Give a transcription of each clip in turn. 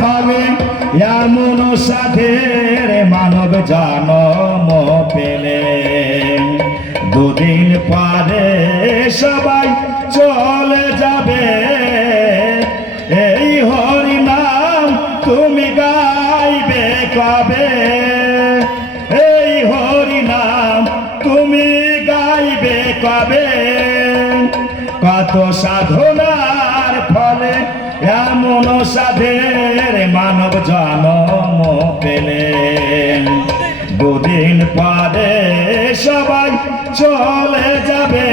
ফলে এমন সাধের মানব জন্ম পেলে। দুদিন পরে সবাই চলে যাবে। এই হরি নাম তুমি গাইবে কবে? এই হরি নাম তুমি গাইবে কবে? কত সাধনার ফলে এমন সাধের মানব জন্ম পেলে। দুদিন পরে সবাই চলে যাবে।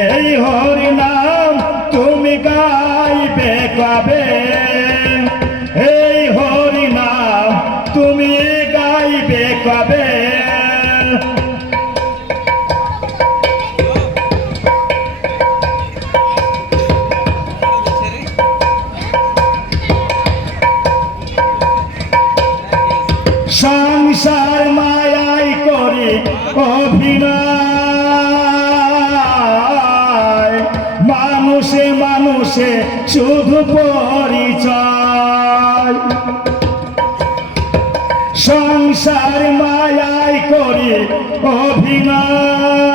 এই হরি নাম তুমি গাইবে কবে? অভিনয়। মানুষে মানুষে শুধু পরিচয়। সংসার মায়াই করে অভিনয়।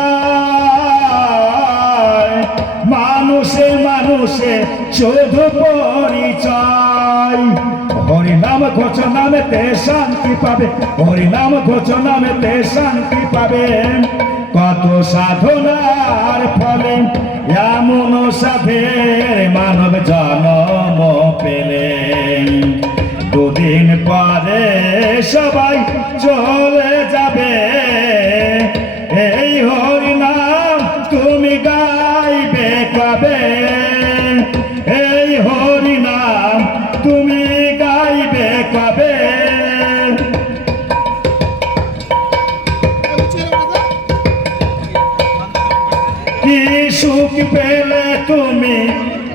মানুষে মানুষে শুধু পরিচয়। হরি নাম ঘোষ নামেতে শান্তি পাবে। হরি নাম ঘোষ নামেতে শান্তি পাবে। কত সাধনার ফলে এমন সাধের মানব জন্ম পেলে। দুদিন পরে সবাই চলে যাবে। এই হরি সুখ পেলে তুমি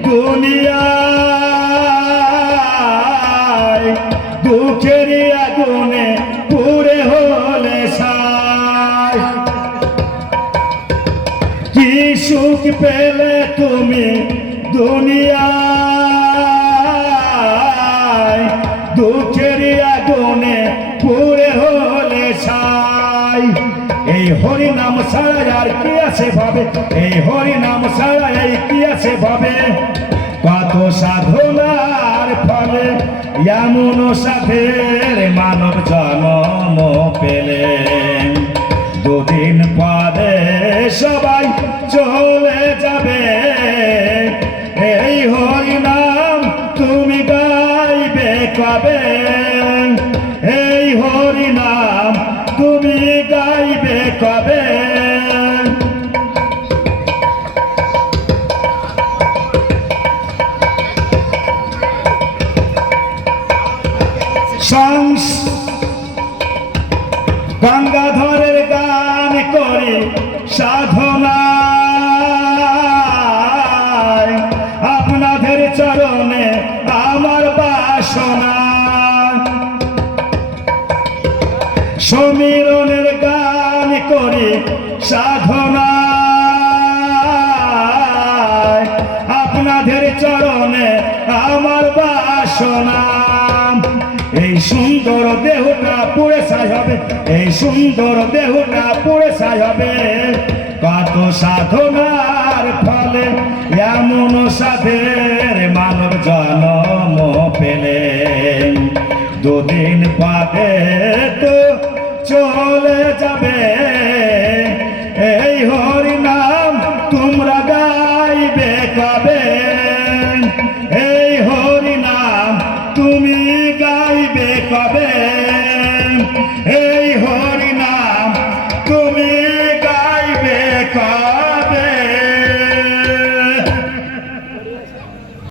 দুনিয়ায়। দুঃখের আগুনে পুরে হলে সাই কি সুখ পেলে তুমি দুনিয়ায়? দুঃখের আগুনে পুরে হলে ছাই। এই হরি নাম ছাড়া আর কি আছে ভাবে? এই হরি নাম ছাড়া এই কি আছে ভাবে? কত সাধনার ফলে এমন সাধের মানব জন্ম পেলে দুদিন পরে সবাই সংস গঙ্গাধরের গান করে সাধনা। আপনাদের চরণে আমার বাসনা। সমীরণের গান করে সাধনা। আপনাদের চরণে এই সুন্দর দেহটা পুড়ে ছাই হবে, এই সুন্দর দেহটা পুড়ে ছাই হবে। কত সাধনার ফলে এমন সাধের মানব জন্ম পেলে। দুদিন পাবে তো চলে যাবে, এই হরি নাম তোমরা গাইবে কবে?